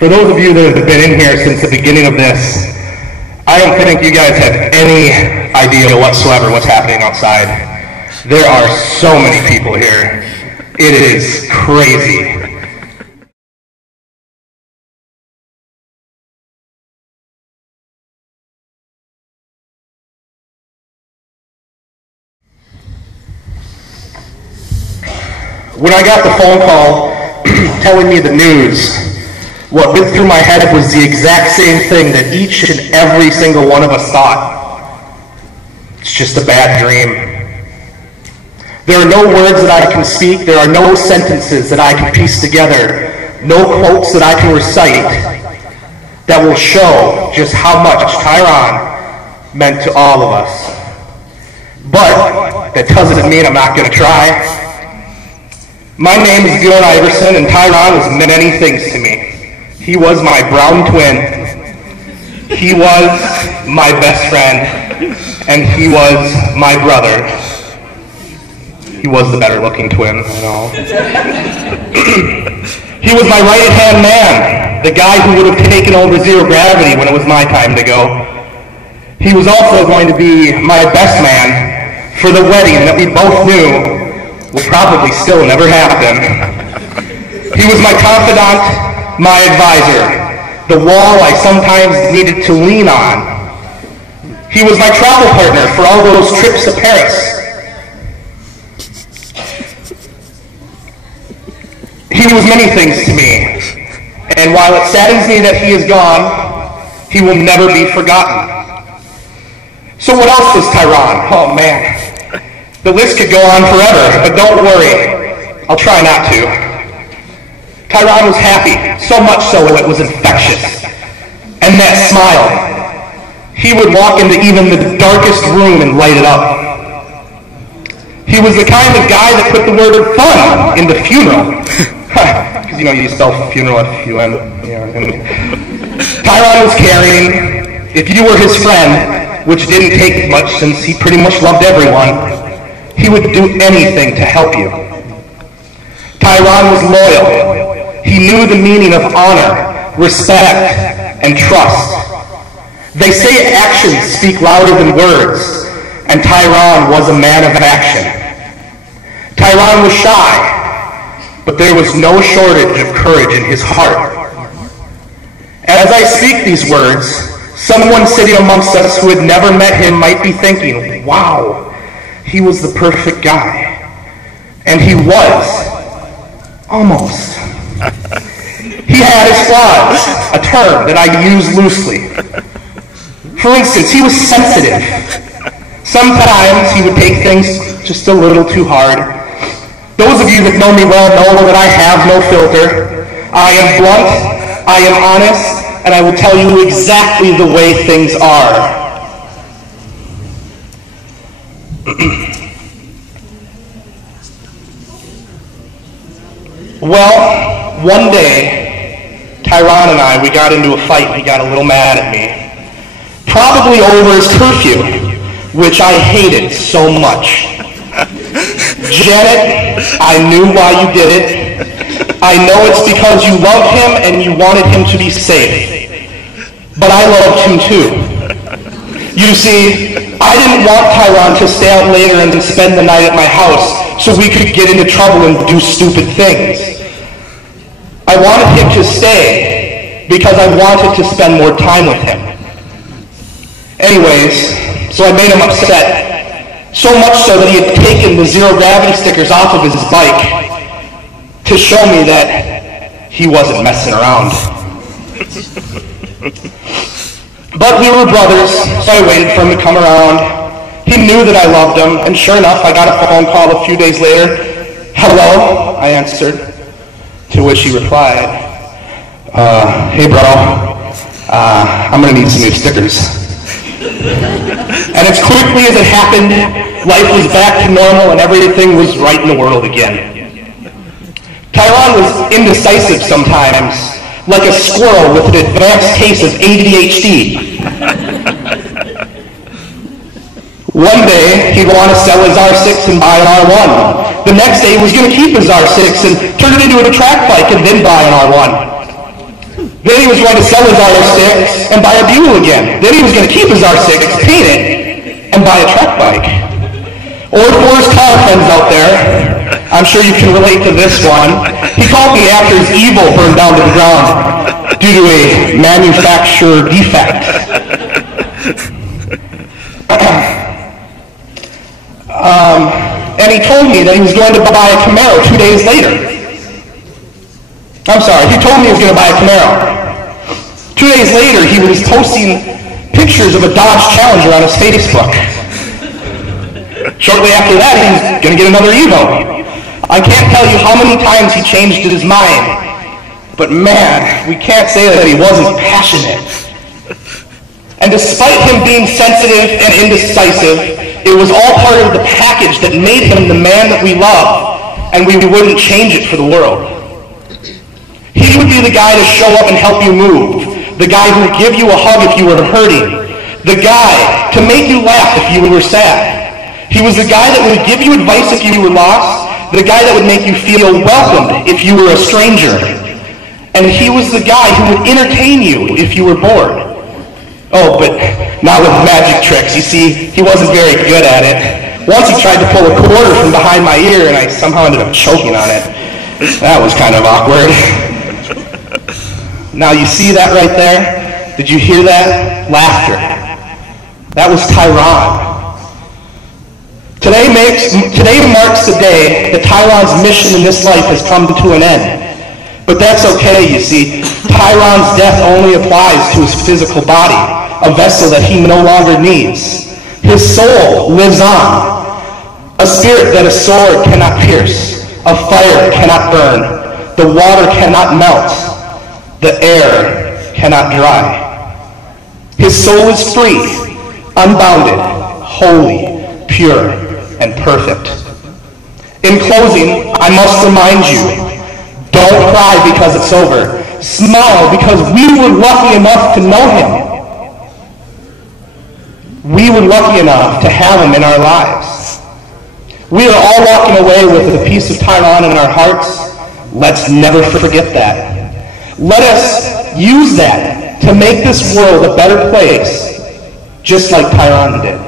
For those of you that have been in here since the beginning of this, I don't think you guys have any idea whatsoever what's happening outside. There are so many people here. It is crazy. When I got the phone call telling me the news, what went through my head was the exact same thing that each and every single one of us thought. It's just a bad dream. There are no words that I can speak. There are no sentences that I can piece together. No quotes that I can recite that will show just how much Tyron meant to all of us. But that doesn't mean I'm not going to try. My name is Bjorn Iverson, and Tyron was many things to me. He was my brown twin. He was my best friend, and he was my brother. He was the better looking twin, I know. He was my right-hand man, the guy who would have taken over zero gravity when it was my time to go. He was also going to be my best man for the wedding that we both knew will probably still never happen. He was my confidant, my advisor, the wall I sometimes needed to lean on. He was my travel partner for all those trips to Paris. He was many things to me, and while it saddens me that he is gone, he will never be forgotten. So what else was Tyron? Oh man, the list could go on forever, but don't worry, I'll try not to. Tyron was happy, so much so it was infectious. And that smile, he would walk into even the darkest room and light it up. He was the kind of guy that put the word fun into funeral. Because you spell funeral F-U-N. Tyron was caring. If you were his friend, which didn't take much since he pretty much loved everyone, he would do anything to help you. Tyron was loyal. He knew the meaning of honor, respect, and trust. They say actions speak louder than words, and Tyron was a man of action. Tyron was shy, but there was no shortage of courage in his heart. As I speak these words, someone sitting amongst us who had never met him might be thinking, wow, he was the perfect guy. And he was. Almost. He had his flaws, a term that I use loosely. For instance, he was sensitive. Sometimes he would take things just a little too hard. Those of you that know me well know that I have no filter. I am blunt, I am honest, and I will tell you exactly the way things are. Well, one day, Tyron and we got into a fight. He got a little mad at me. Probably over his curfew, which I hated so much. Janet, I knew why you did it. I know it's because you love him and you wanted him to be safe. But I loved him too. You see, I didn't want Tyron to stay out later and to spend the night at my house so we could get into trouble and do stupid things. I wanted him to stay because I wanted to spend more time with him. Anyways, so I made him upset. So much so that he had taken the zero gravity stickers off of his bike to show me that he wasn't messing around. But we were brothers, so I waited for him to come around. He knew that I loved him, and sure enough, I got a phone call a few days later. Hello, I answered, to which he replied, hey bro, I'm gonna need some new stickers. And as quickly as it happened, life was back to normal and everything was right in the world again. Tyron was indecisive sometimes, like a squirrel with an advanced case of ADHD. One day, he'd want to sell his R6 and buy an R1. The next day, he was going to keep his R6 and turn it into a track bike and then buy an R1. Then he was going to sell his R6 and buy a Buell again. Then he was going to keep his R6, paint it, and buy a truck bike. Or for his car friends out there, I'm sure you can relate to this one. He called me after his Evo burned down to the ground due to a manufacturer defect. And he told me that he was going to buy a Camaro 2 days later. I'm sorry, he told me he was going to buy a Camaro. 2 days later, he was posting pictures of a Dodge Challenger on his Facebook. Shortly after that, he was going to get another Evo. I can't tell you how many times he changed his mind, but man, we can't say that he wasn't passionate. And despite him being sensitive and indecisive, it was all part of the package that made him the man that we love, and we wouldn't change it for the world. He would be the guy to show up and help you move, the guy who would give you a hug if you were hurting, the guy to make you laugh if you were sad. He was the guy that would give you advice if you were lost, the guy that would make you feel welcomed if you were a stranger. And he was the guy who would entertain you if you were bored. Oh, but not with magic tricks. You see, he wasn't very good at it. Once he tried to pull a quarter from behind my ear, and I somehow ended up choking on it. That was kind of awkward. Now, you see that right there? Did you hear that? Laughter. That was Tyron. Today marks the day that Tyron's mission in this life has come to an end. But that's okay, you see. Tyron's death only applies to his physical body, a vessel that he no longer needs. His soul lives on, a spirit that a sword cannot pierce, a fire cannot burn, the water cannot melt, the air cannot dry. His soul is free, unbounded, holy, pure, and perfect. In closing, I must remind you, don't cry because it's over. Smile because we were lucky enough to know him. We were lucky enough to have him in our lives. We are all walking away with a piece of Tyron in our hearts. Let's never forget that. Let us use that to make this world a better place, just like Tyron did.